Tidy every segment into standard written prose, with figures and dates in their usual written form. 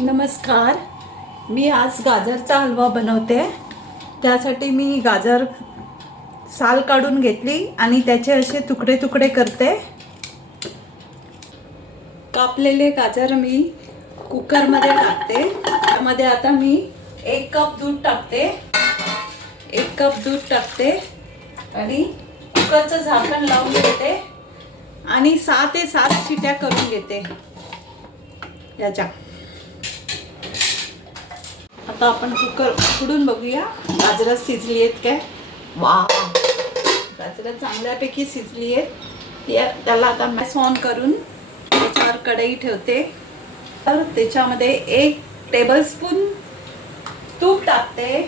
नमस्कार. मी आज गाजरचा हलवा बनवते. त्यासाठी मी गाजर साल काढून घेतली आणि त्याचे असे तुकडे तुकडे करते. कापलेले गाजर मी कुकरमध्ये टाकते. त्यामध्ये आता मी 1 कप दूध टाकते. 1 कप दूध टाकते आणि कुकरचं झाकण लावून घेते आणि 6 ते 7 शिट्या करून घेते याच्या. आता आपण कुकर उघडून बघूया गाजरं शिजली आहेत काय. वा, गाजरं चांगल्यापैकी शिजली आहेत. त्याला आता गॅस ऑन करून त्याच्यावर कढई ठेवते. तर त्याच्यामध्ये 1 टेबलस्पून तूप टाकते.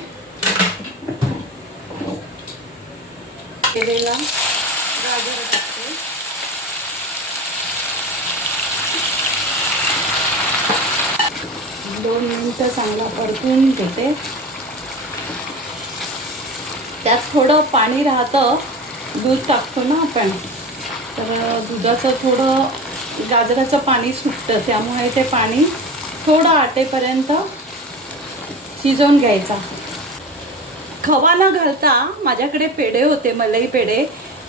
केलेला गाजर टाकते. 2 मिनिटं चांगला परतून घेते. त्यात थोडं पाणी राहतं, दूध टाकतो ना आपण, तर दुधाचं थोडं गाजराचं पाणी सुटतं. त्यामुळे ते पाणी थोडं आटेपर्यंत शिजवून घ्यायचा. खवा न घालता माझ्याकडे पेढे होते, मलाई पेढे,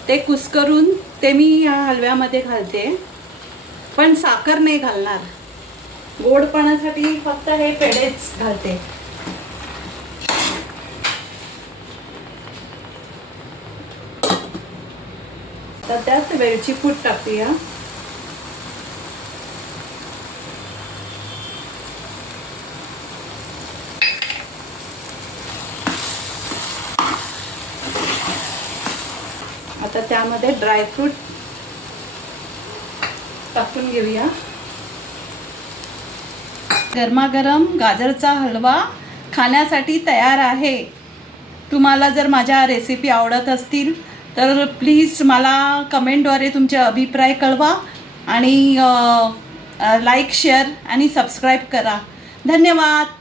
ते कुस्करून ते मी या हलव्यामध्ये घालते. पण साखर नाही घालणार, गोडपणासाठी फक्त हे पेढेच घालते. तर त्यात वेलची पूड टाकूया. आता त्यामध्ये ड्रायफ्रूट टाकून घेऊया. गरमागरम गाजरचा हलवा खाण्यासाठी तयार आहे. तुम्हाला जर माझ्या रेसिपी आवडत असतील तर प्लीज मला कमेंटद्वारे तुमचे अभिप्राय कळवा आणि लाईक, शेअर आणि सबस्क्राईब करा. धन्यवाद.